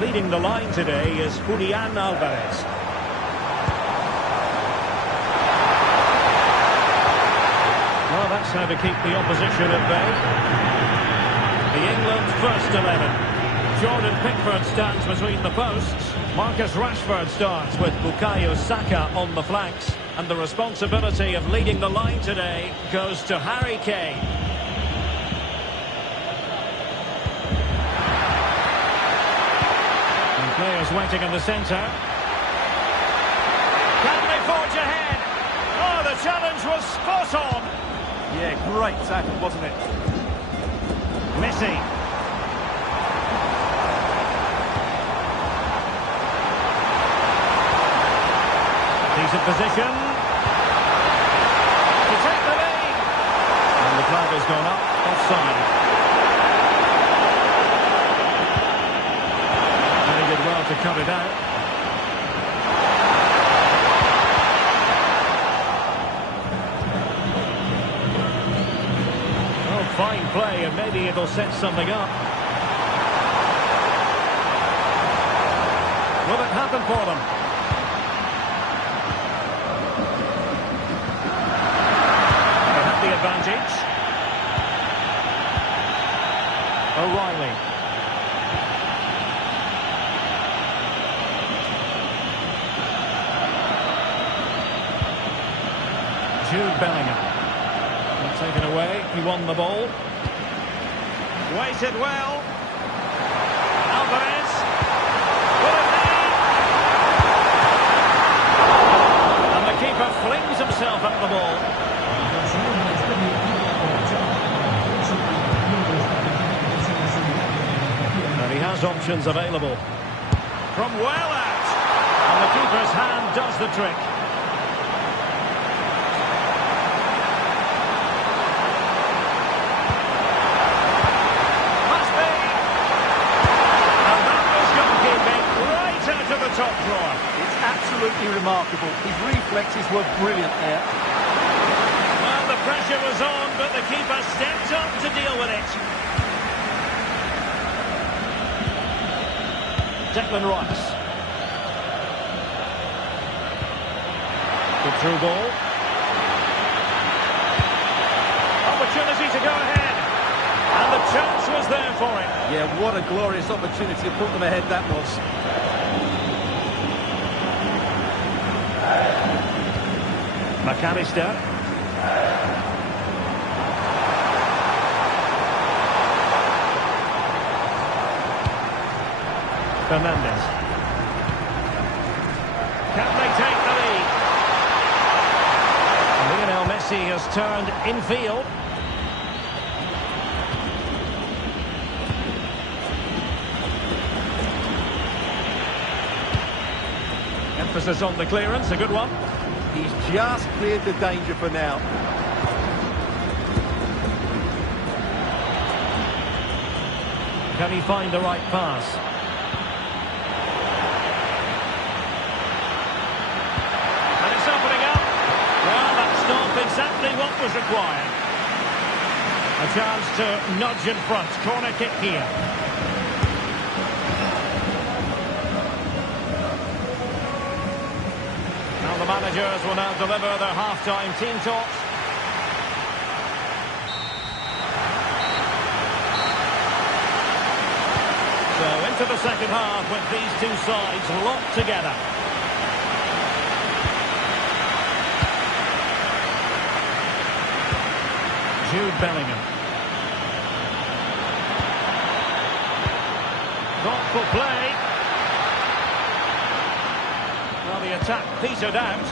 Leading the line today is Julian Alvarez. Well, that's how to keep the opposition at bay. The England first 11. Jordan Pickford stands between the posts. Marcus Rashford starts with Bukayo Saka on the flanks. And the responsibility of leading the line today goes to Harry Kane. And players waiting in the centre. Can they forge ahead? Oh, the challenge was spot on. Yeah, great tackle, wasn't it? Messi. Decent position. To take the lead. And the flag has gone up. Offside. And he did well to cut it out. Fine play, and maybe it'll set something up. Will it happen for them? They have the advantage. O'Reilly. Jude Bellingham. Taken away, he won the ball. Waited well. Alvarez. Will it be? And the keeper flings himself at the ball. And he has options available. From well out. And the keeper's hand does the trick. Top drawer. It's absolutely remarkable. His reflexes were brilliant there. Well, the pressure was on, but the keeper stepped up to deal with it. Declan Rice. Good through ball. Opportunity to go ahead. And the chance was there for him. Yeah, what a glorious opportunity to put them ahead that was. McAllister. Fernandes. Can they take the lead? Lionel Messi has turned infield. Emphasis on the clearance, a good one. He's just cleared the danger for now. Can he find the right pass? And it's opening up. Well, that's not exactly what was required. A chance to nudge in front. Corner kick here. The managers will now deliver their half-time team talks. So into the second half with these two sides locked together. Jude Bellingham. Thoughtful play. Well, the attack petered out.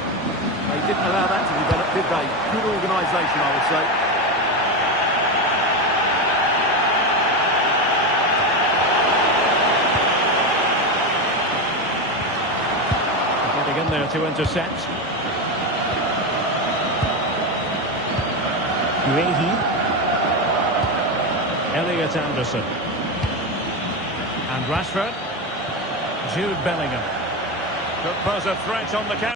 They didn't allow that to develop, did they? Good organisation, I would say. Getting in there to intercept. Guehi. Elliot Anderson. And Rashford. Jude Bellingham. Could pose a threat on the counter.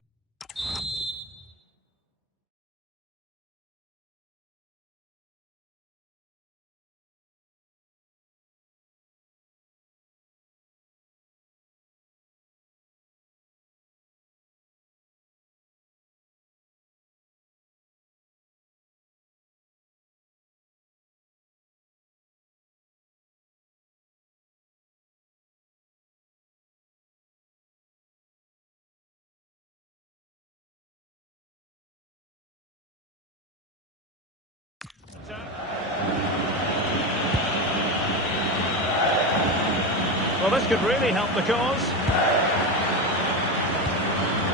Well, this could really help the cause.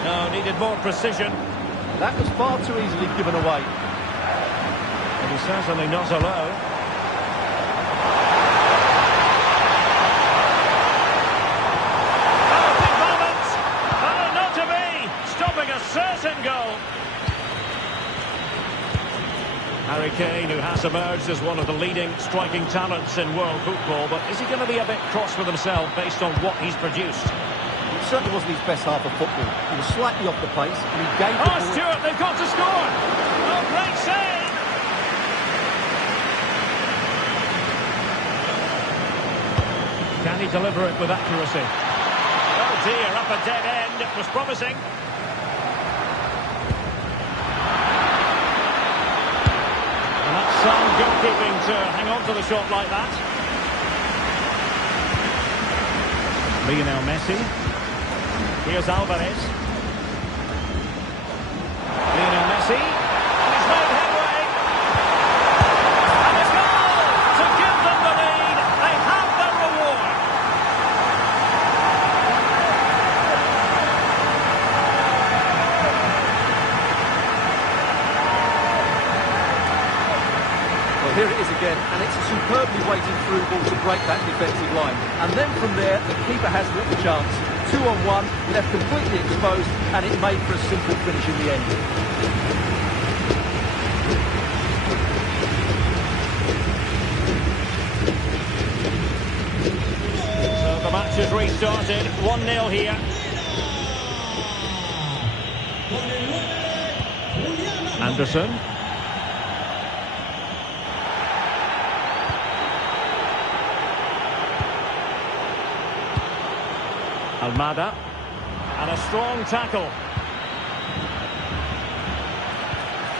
No, needed more precision. That was far too easily given away. But he's certainly not alone. Oh, big moment! Oh, not to be! Stopping a certain goal. Harry Kane, who has emerged as one of the leading striking talents in world football, but is he going to be a bit cross with himself based on what he's produced? It certainly wasn't his best half of football. He was slightly off the pace, and he gave the Oh, ball... Stewart, they've got to score! Oh, great save! Can he deliver it with accuracy? Oh dear, up a dead end. It was promising. And that's sound goalkeeping to hang on to the shot like that. Lionel Messi. Here's Alvarez. Lionel Messi. And he's made headway. And a goal to give them the lead. They have the reward. Well, here it is again, and it's a superbly weighted through ball to break that defensive line. And then from there, the keeper has little chance. 2-on-1, left completely exposed, and it made for a simple finish in the end. So the match has restarted. 1-0 here. Anderson. Almada. And a strong tackle.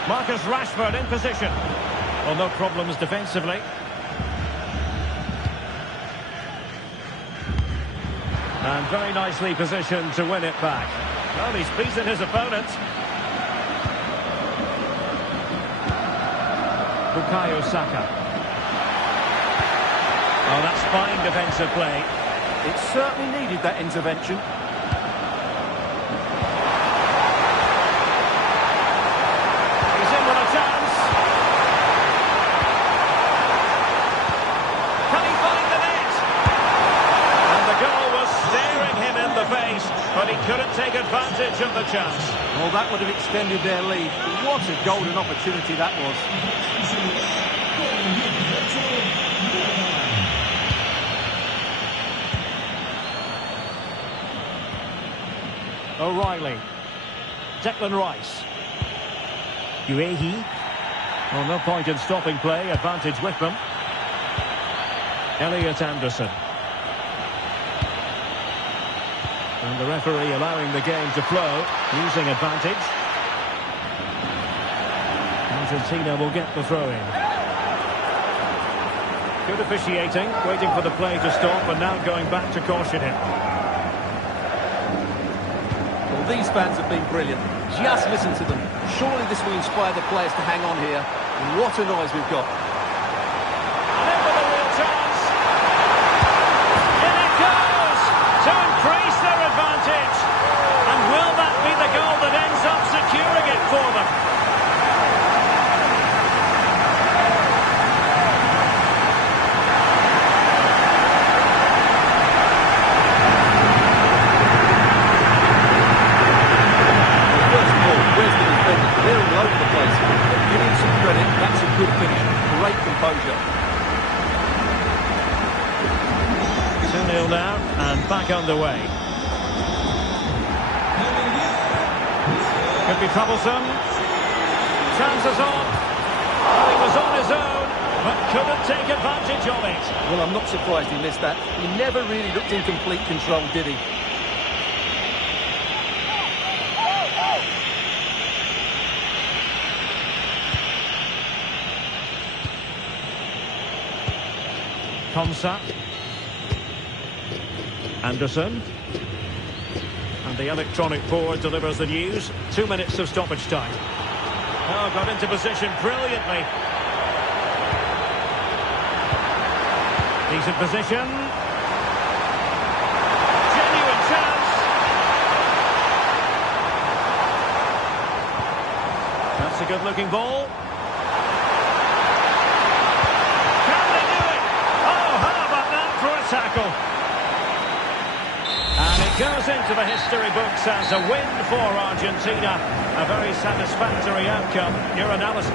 Marcus Rashford in position. Well, no problems defensively. And very nicely positioned to win it back. Well, he's beaten his opponent. Bukayo Saka. Oh, that's fine defensive play. It certainly needed that intervention. He's in with a chance. Can he find the net? And the goal was staring him in the face, but he couldn't take advantage of the chance. Well, that would have extended their lead. What a golden opportunity that was. O'Reilly. Declan Rice. Uehi. Well, no point in stopping play. Advantage with them. Elliot Anderson. And the referee allowing the game to flow, using advantage. Argentina will get the throw-in. Good officiating, waiting for the play to stop, and now going back to caution him. Well, these fans have been brilliant. Just listen to them. Surely this will inspire the players to hang on here. What a noise we've got. And in with a real chance. In it goes to increase their advantage. And will that be the goal that ends up securing it for them? They're all over the place. But give him some credit, that's a good finish. Great composure. 2-0 now, and back underway. Could be troublesome. Chances on. Well, he was on his own, but couldn't take advantage of it. Well, I'm not surprised he missed that. He never really looked in complete control, did he? Konsa. Anderson. And the electronic board delivers the news. 2 minutes of stoppage time. Oh, got into position brilliantly. Decent position. Good-looking ball. Can they do it? Oh, how about that for a tackle? And it goes into the history books as a win for Argentina. A very satisfactory outcome. Your analysis.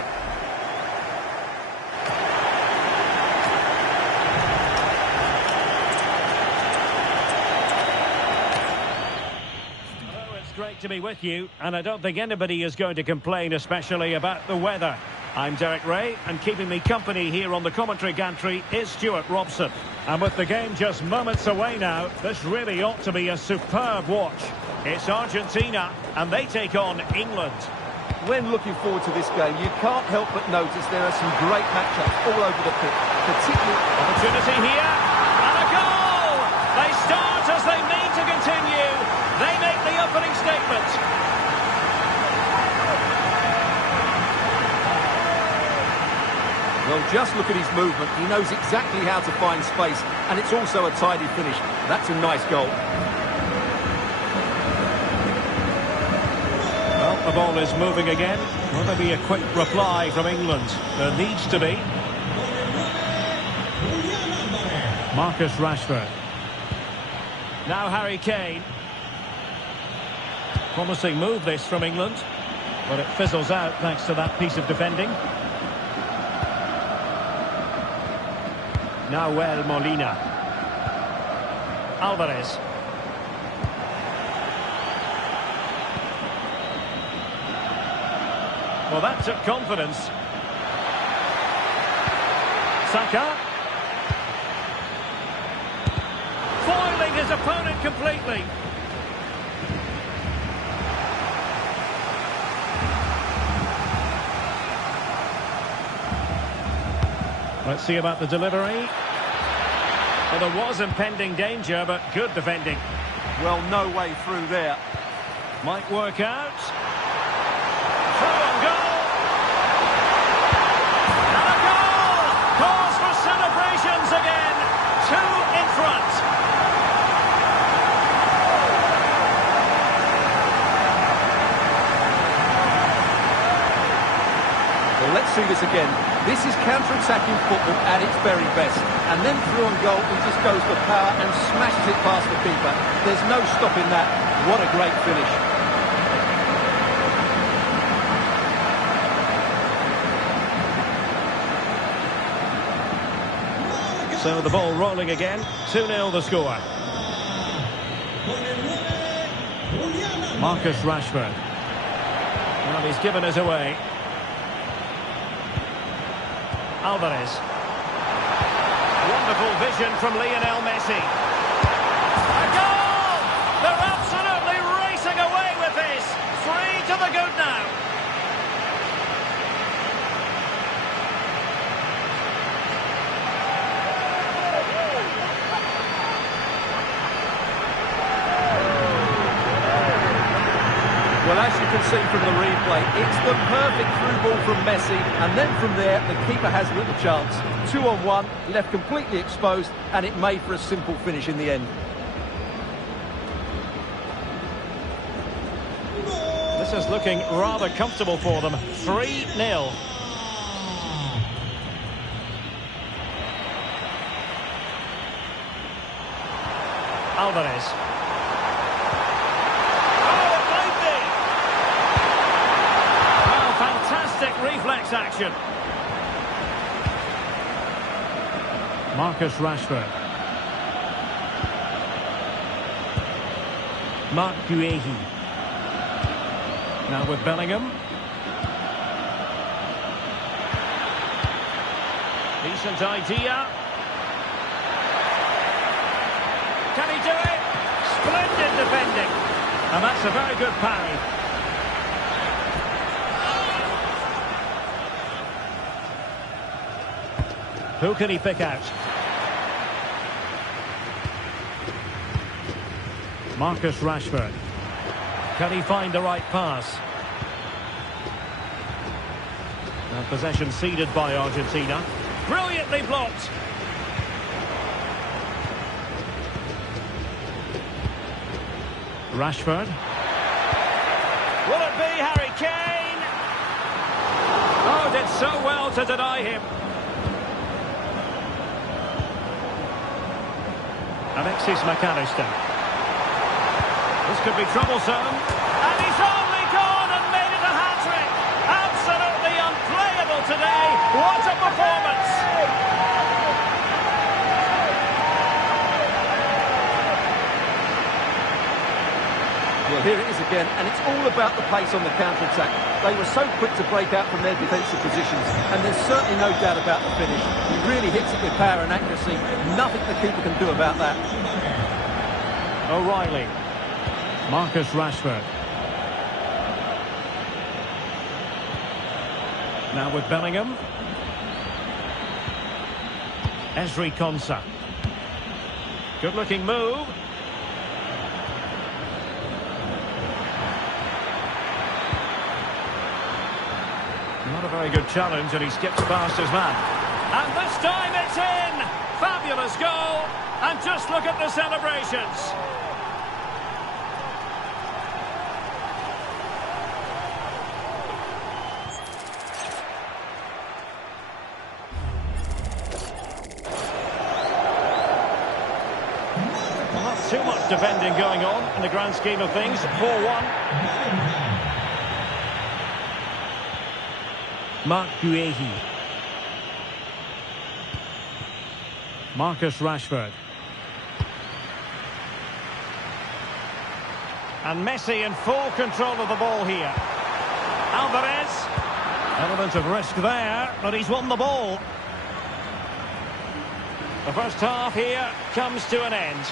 Great to be with you, and I don't think anybody is going to complain, especially about the weather. I'm Derek Ray, and keeping me company here on the commentary gantry is Stuart Robson. And with the game just moments away now, this really ought to be a superb watch. It's Argentina, and they take on England. When looking forward to this game, you can't help but notice there are some great matchups all over the pitch, particularly... Opportunity here, and a goal! They start as they mean to continue. They make the opening statement. Well, just look at his movement. He knows exactly how to find space, and it's also a tidy finish. That's a nice goal. Well, the ball is moving again. Will there be a quick reply from England? There needs to be. Marcus Rashford. Now Harry Kane. Promising move this from England, but it fizzles out thanks to that piece of defending. Nahuel Molina. Alvarez. Well, that took confidence. Saka. Foiling his opponent completely. Let's see about the delivery. Well, there was impending danger, but good defending. Well, no way through there. Might work out. Through on goal. And a goal! Cause for celebrations again. 2 in front. Well, let's see this again. This is counter-attacking football at its very best. And then through on goal, he just goes for power and smashes it past the keeper. There's no stopping that. What a great finish. So the ball rolling again. 2-0 the score. Marcus Rashford. Well, he's given us away. Alvarez. Wonderful vision from Lionel Messi. A goal! They're absolutely racing away with this. 3 to the good now. Well, as you can see from the replay, it's the perfect through ball from Messi, and then from there, the keeper has little chance. 2-on-1, left completely exposed, and it made for a simple finish in the end. This is looking rather comfortable for them. 3-0. Alvarez. Reflex action. Marcus Rashford. Marc Guehi. Now with Bellingham. Decent idea. Can he do it? Splendid defending. And that's a very good parry. Who can he pick out? Marcus Rashford. Can he find the right pass? And possession ceded by Argentina. Brilliantly blocked. Rashford. Will it be Harry Kane? so well to deny him. Alexis McAllister. This could be troublesome. And he's only gone and made it a hat-trick. Absolutely unplayable today. What a performance. Well, here it is again, and it's all about the pace on the counter-attack. They were so quick to break out from their defensive positions, and there's certainly no doubt about the finish. He really hits it with power and accuracy. Nothing the keeper can do about that. O'Reilly. Marcus Rashford. Now with Bellingham. Ezri Konsa. Good-looking move. Not a very good challenge, and he skips past his man. And this time it's in! Fabulous goal! And just look at the celebrations. Well, not too much defending going on in the grand scheme of things. 4-1. Marc Guehi. Marcus Rashford. And Messi in full control of the ball here. Alvarez. Element of risk there, but he's won the ball. The first half here comes to an end.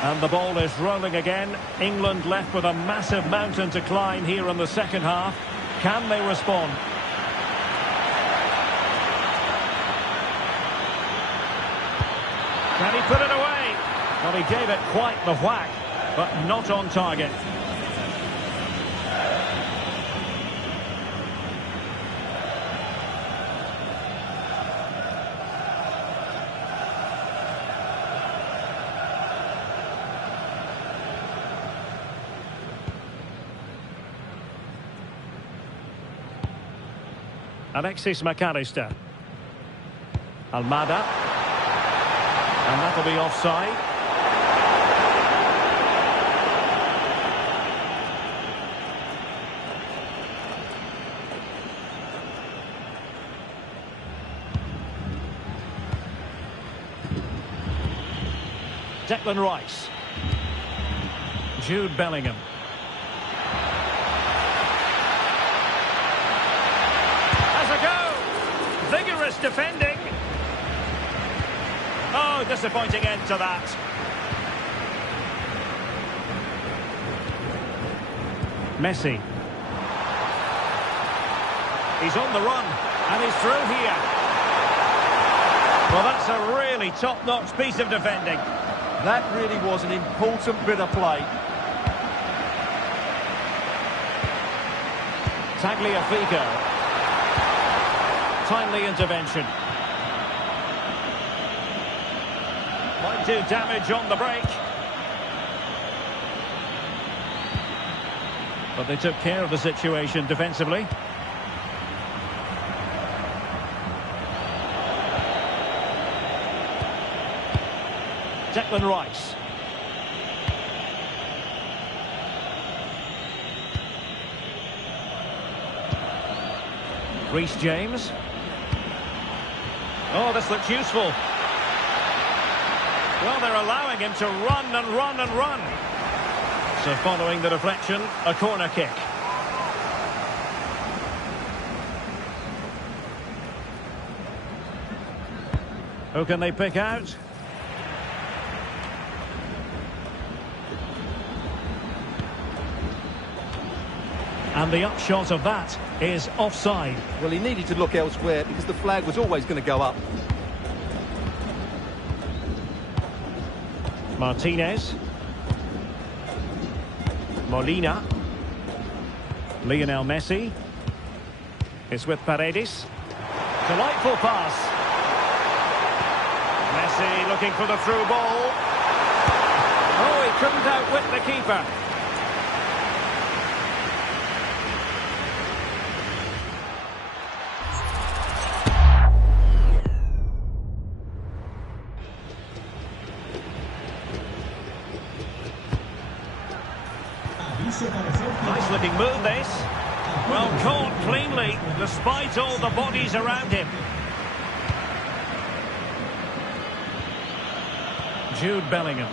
And the ball is rolling again. England left with a massive mountain to climb here in the second half. Can they respond? Can he put it away? Well, he gave it quite the whack, but not on target. Alexis McAllister. Almada. And that'll be offside. Declan Rice. Jude Bellingham. Vigorous defending. Oh, disappointing end to that. Messi. He's on the run, and he's through here. Well, that's a really top-notch piece of defending. That really was an important bit of play. Tagliafico. Timely intervention. Might do damage on the break. But they took care of the situation defensively. Declan Rice. Reece James. Oh, this looks useful. Well, they're allowing him to run and run and run. So following the deflection, a corner kick. Who can they pick out? And the upshot of that is offside. Well, he needed to look elsewhere because the flag was always going to go up. Martinez. Molina. Lionel Messi. It's with Paredes. Delightful pass. Messi looking for the through ball. Oh, he couldn't outwit the keeper. Nice looking move, this. Well, caught cleanly, despite all the bodies around him. Jude Bellingham.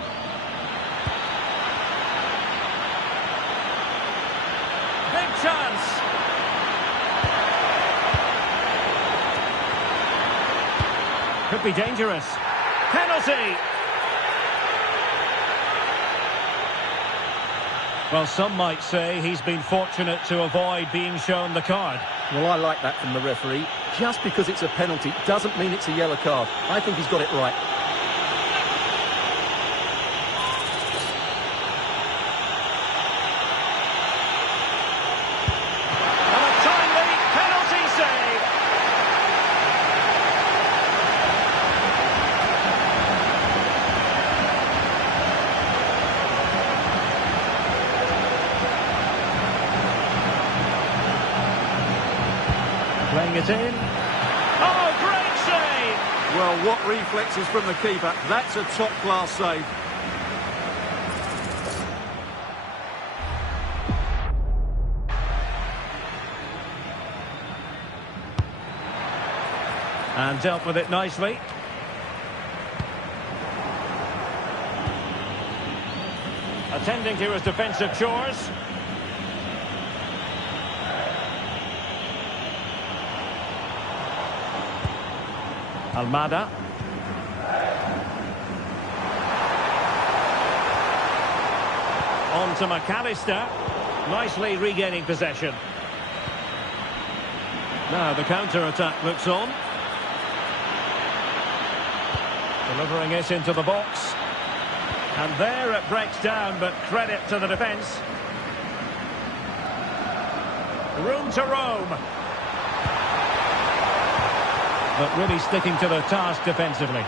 Big chance. Could be dangerous. Penalty. Well, some might say he's been fortunate to avoid being shown the card. Well, I like that from the referee. Just because it's a penalty doesn't mean it's a yellow card. I think he's got it right. And a timely penalty save. Playing it in. Oh, great save! Well, what reflexes from the keeper. That's a top-class save. And dealt with it nicely. Attending to his defensive chores. Almada. On to McAllister. Nicely regaining possession. Now the counter-attack looks on. Delivering it into the box. And there it breaks down, but credit to the defence. Room to roam. But really sticking to the task defensively.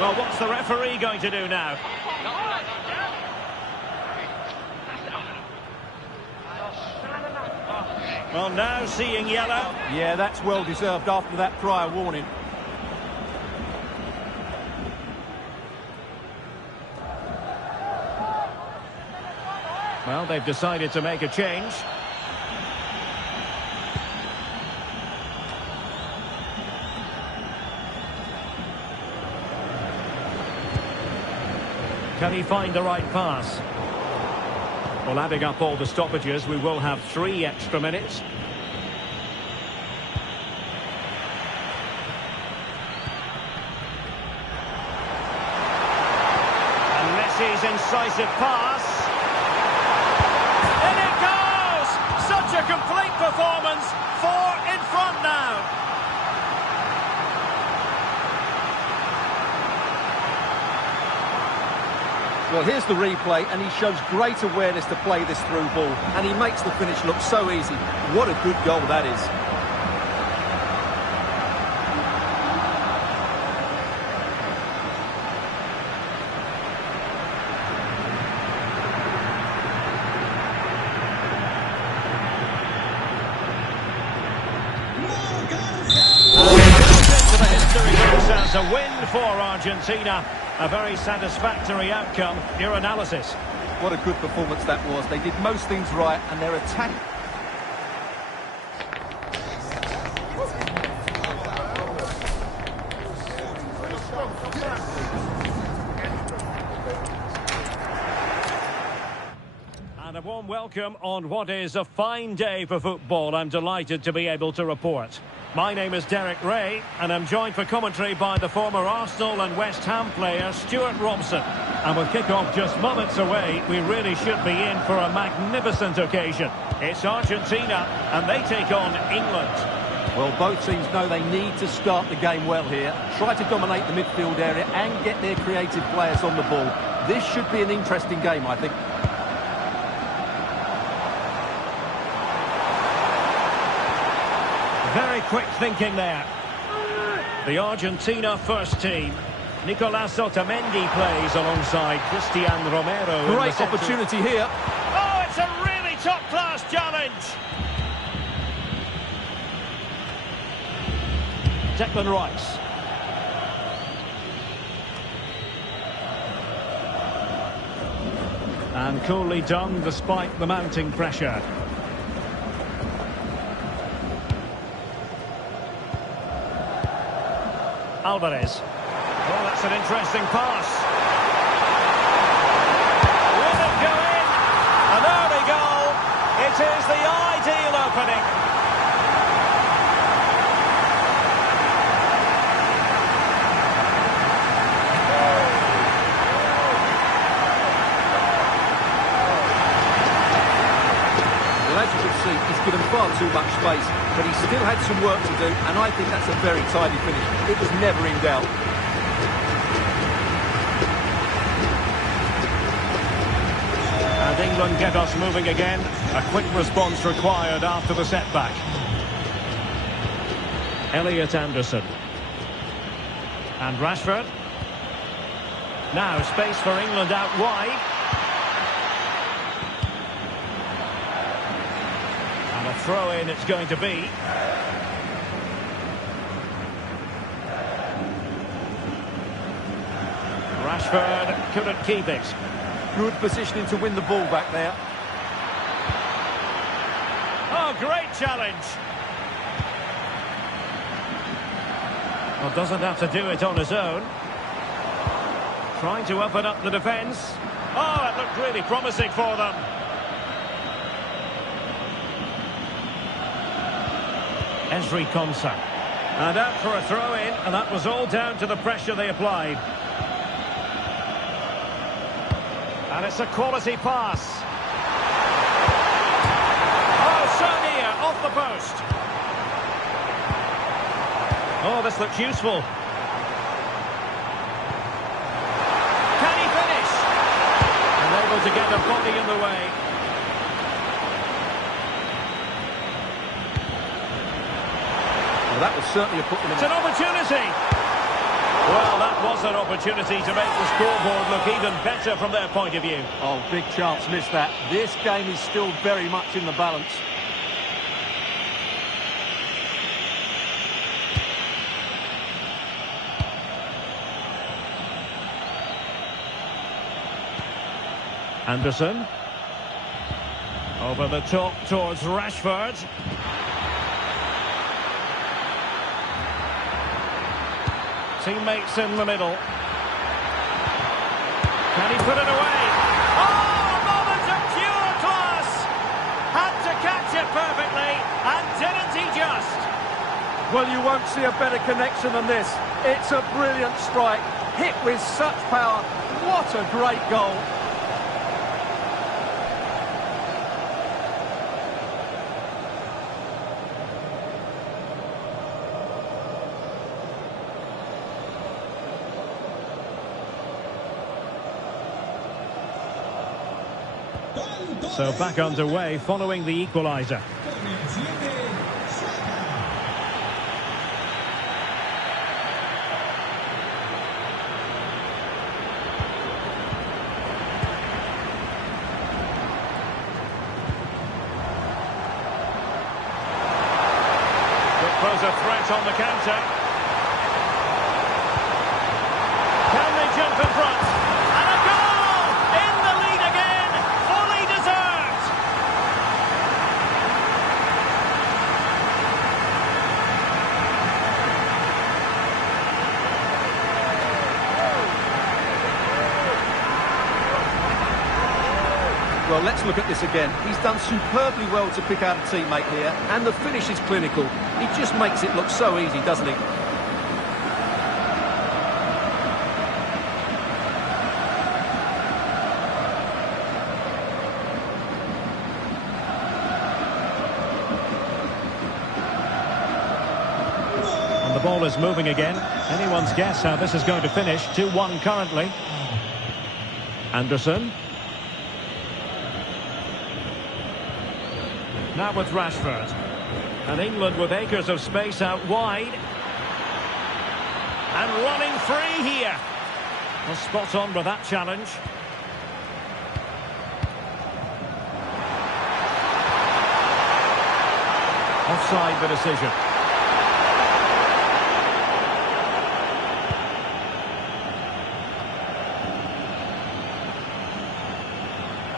Well, what's the referee going to do now? Well, now seeing yellow. Yeah, that's well deserved after that prior warning. Well, they've decided to make a change. Can he find the right pass? Well, adding up all the stoppages, we will have 3 extra minutes. And Messi's incisive pass. In it goes! Such a complete performance. 4 in front now. Well, here's the replay, and he shows great awareness to play this through ball, and he makes the finish look so easy. What a good goal that is. To the history books as a win for Argentina. A very satisfactory outcome. Your analysis. What a good performance that was. They did most things right, and their attack... And a warm welcome on what is a fine day for football. I'm delighted to be able to report. My name is Derek Ray, and I'm joined for commentary by the former Arsenal and West Ham player Stuart Robson. And with kick-off just moments away, we really should be in for a magnificent occasion. It's Argentina, and they take on England. Well, both teams know they need to start the game well here. Try to dominate the midfield area and get their creative players on the ball. This should be an interesting game, I think. Very quick thinking there. The Argentina first team. Nicolas Otamendi plays alongside Christian Romero. Great opportunity here. Oh, it's a really top-class challenge. Declan Rice. And coolly done despite the mounting pressure. Alvarez. Oh, that's an interesting pass. Will it go in? An early goal. It is the ideal opening. As you can see, he's given far too much space, but he still had some work to do, and I think that's a very tidy finish. It was never in doubt. And England get us moving again. A quick response required after the setback. Elliot Anderson. And Rashford. Now space for England out wide. And a throw-in it's going to be. Rashford couldn't keep it. Good positioning to win the ball back there. Oh, great challenge. Well, doesn't have to do it on his own. Trying to open up the defence. Oh, it looked really promising for them. Esri Konsa. And out for a throw-in, and that was all down to the pressure they applied. And it's a quality pass. Oh, so near, off the post. Oh, this looks useful. Can he finish? Unable to get the body in the way. Well, that was certainly a put in. It's an opportunity. Well, that was an opportunity to make the scoreboard look even better from their point of view. Oh, big chance, missed that. This game is still very much in the balance. Anderson. Over the top towards Rashford. Teammates in the middle. Can he put it away? Oh, a moment of pure class! Had to catch it perfectly, and didn't he just? Well, you won't see a better connection than this. It's a brilliant strike, hit with such power. What a great goal. So back underway following the equaliser. Could pose a threat on the counter. Can they jump in front? And a goal! In the lead again! Fully deserved! Well, let's look at this again. He's done superbly well to pick out a teammate here, and the finish is clinical. He just makes it look so easy, doesn't he? And the ball is moving again. Anyone's guess how this is going to finish. 2-1 currently. Anderson. Now with Rashford. And England with acres of space out wide. And running free here. Well, spot on with that challenge. Offside the decision.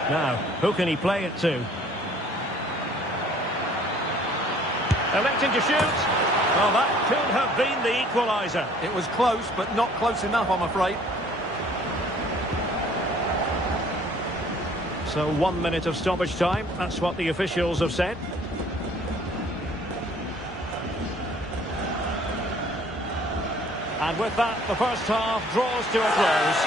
Now, who can he play it to? Electing to shoot. Well, that could have been the equaliser. It was close, but not close enough, I'm afraid. So 1 minute of stoppage time. That's what the officials have said. And with that, the first half draws to a close.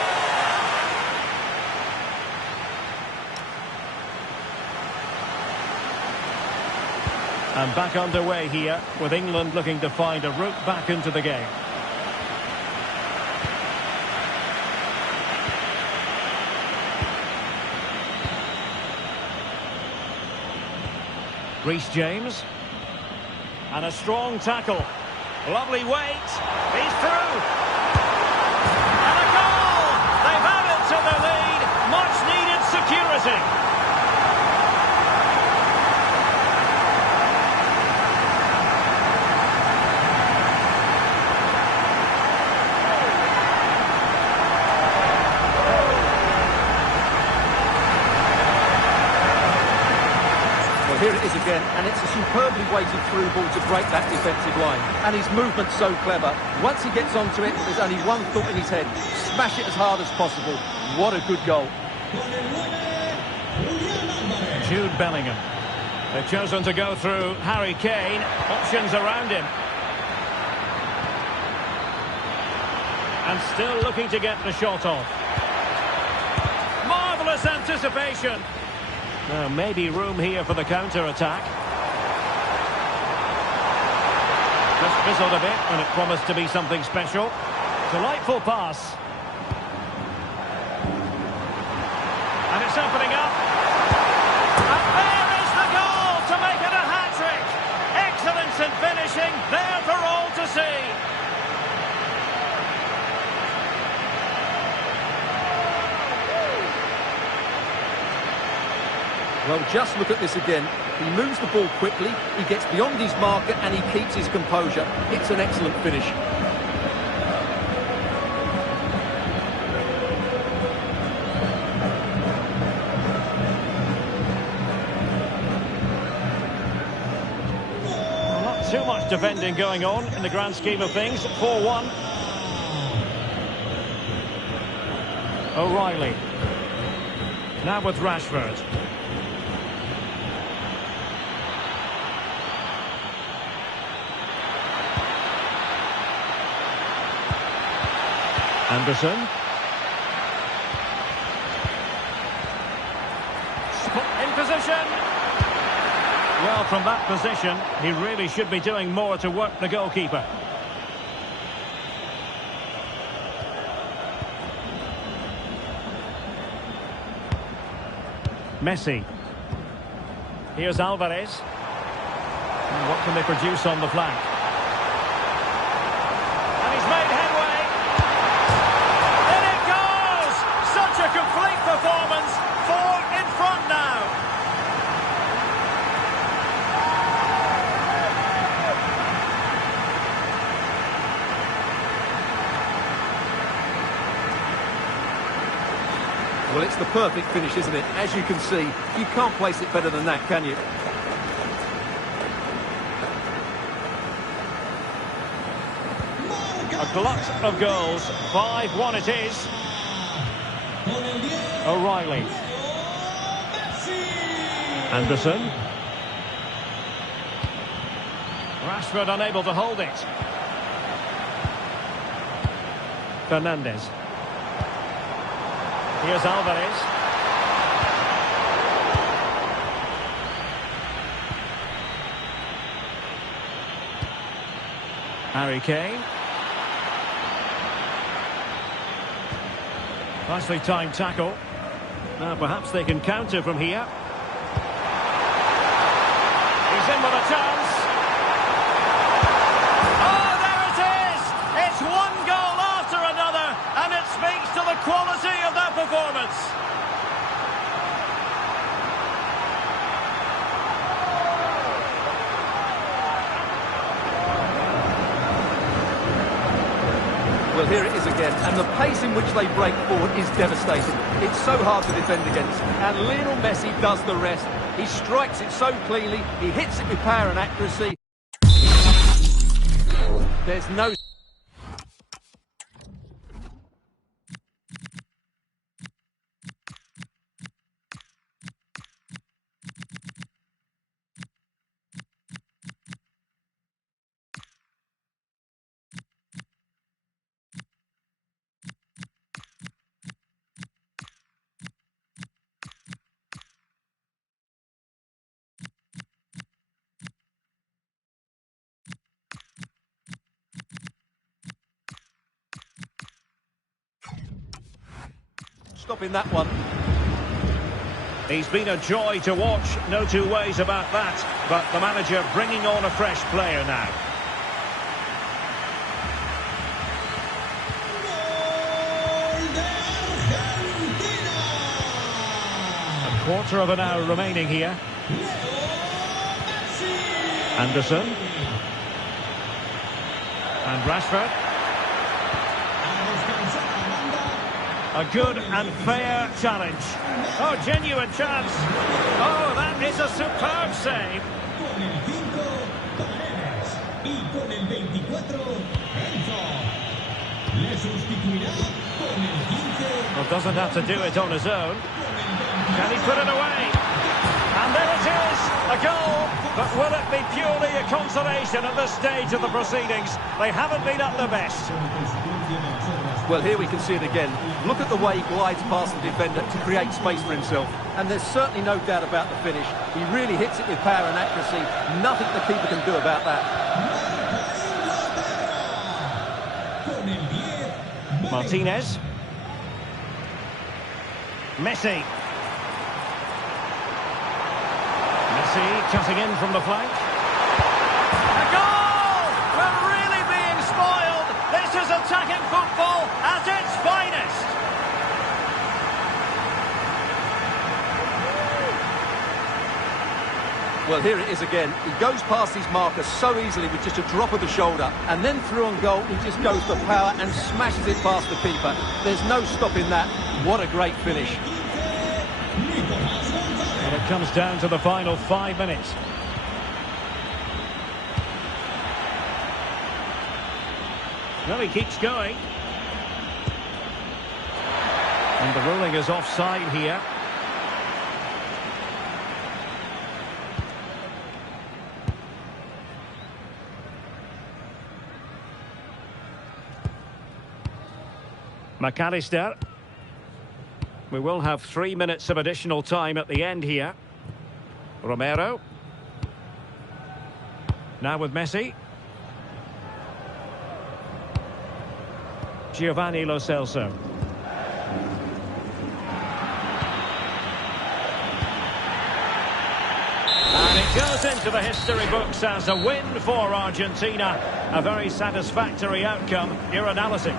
And back underway here, with England looking to find a route back into the game. Reece James. And a strong tackle. Lovely weight. He's through. And a goal! They've added to the lead. Much needed security. Here it is again, and it's a superbly weighted through ball to break that defensive line. And his movement's so clever. Once he gets onto it, there's only one thought in his head. Smash it as hard as possible. What a good goal. Jude Bellingham. They've chosen to go through Harry Kane. Options around him. And still looking to get the shot off. Marvellous anticipation. Maybe room here for the counter-attack. Just fizzled a bit when it promised to be something special. Delightful pass. And it's opening up. And there is the goal to make it a hat-trick. Excellence in finishing, there for all to see. Well, just look at this again. He moves the ball quickly, he gets beyond his marker and he keeps his composure. It's an excellent finish. Well, not too much defending going on in the grand scheme of things. 4-1. O'Reilly. Now with Rashford. Anderson. In position. Well, from that position, he really should be doing more to work the goalkeeper. Messi. Here's Alvarez. And what can they produce on the flank? And he's made headway. In it goes! Such a complete performance. 4 in front now. Well, it's the perfect finish, isn't it? As you can see, you can't place it better than that, can you? A glut of goals. 5-1 it is. O'Reilly. Anderson. Rashford unable to hold it. Fernandes. Here's Alvarez. Harry Kane. Nicely timed tackle. Now perhaps they can counter from here. He's in with a chance. Oh, there it is! It's 1 goal! the quality of that performance. Well, here it is again, and the pace in which they break forward is devastating. It's so hard to defend against, and Lionel Messi does the rest. He strikes it so cleanly, he hits it with power and accuracy. There's no... stopping that one. He's been a joy to watch, no two ways about that. But the manager bringing on a fresh player now. A quarter of an hour remaining here. Anderson. And Rashford. A good and fair challenge. Oh, genuine chance. Oh, that is a superb save. Well, doesn't have to do it on his own. Can he put it away? And there it is, a goal. But will it be purely a consolation at this stage of the proceedings? They haven't been at their best. Well, here we can see it again. Look at the way he glides past the defender to create space for himself. And there's certainly no doubt about the finish. He really hits it with power and accuracy. Nothing the keeper can do about that. Martinez. Messi. Messi cutting in from the flank. A goal! We're really being spoiled. This is attacking football at its finest. Well, here it is again. He goes past his marker so easily with just a drop of the shoulder. And then through on goal, he just goes for power and smashes it past the keeper. There's no stopping that. What a great finish. And it comes down to the final 5 minutes. Well, he keeps going. And the ruling is offside here. McAllister. We will have 3 minutes of additional time at the end here. Romero. Now with Messi. Giovanni Lo Celso. And it goes into the history books as a win for Argentina. A very satisfactory outcome. Your analysis.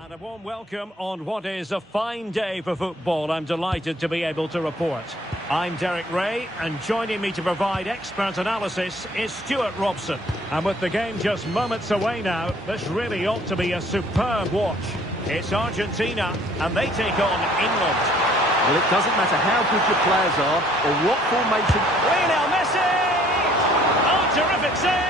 And a warm welcome on what is a fine day for football. I'm delighted to be able to report. I'm Derek Ray, and joining me to provide expert analysis is Stuart Robson. And with the game just moments away now, this really ought to be a superb watch. It's Argentina, and they take on England. Well, it doesn't matter how good your players are or what formation. Lionel Messi! Oh, terrific save!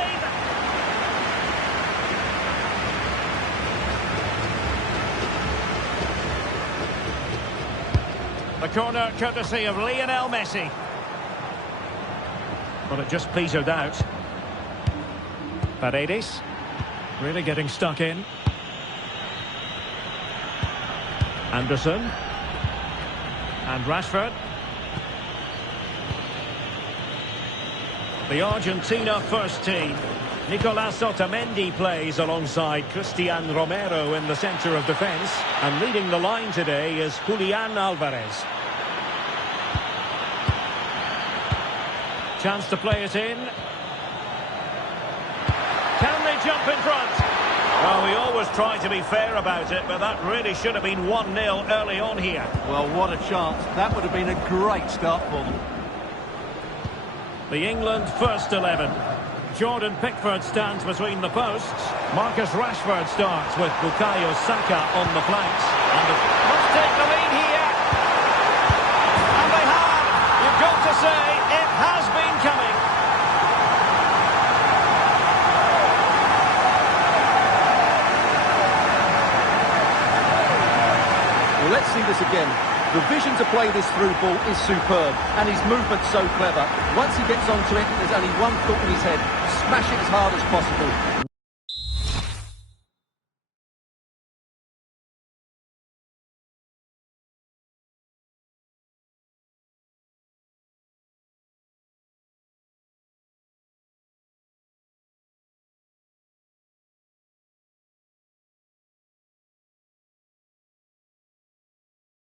The corner courtesy of Lionel Messi. But it just petered out. Paredes. Really getting stuck in. Anderson. And Rashford. The Argentina first team. Nicolas Otamendi plays alongside Cristian Romero in the centre of defence. And leading the line today is Julian Alvarez. Chance to play it in. jump in front. Well, we always try to be fair about it, but that really should have been 1-0 early on here. Well, what a chance. That would have been a great start for them. The England first 11. Jordan Pickford stands between the posts. Marcus Rashford starts with Bukayo Saka on the flanks. And must take the lead here. And they have. You've got to say, it has been coming. Well, let's see this again. The vision to play this through ball is superb, and his movement's so clever. Once he gets onto it, there's only one thought in his head: smash it as hard as possible.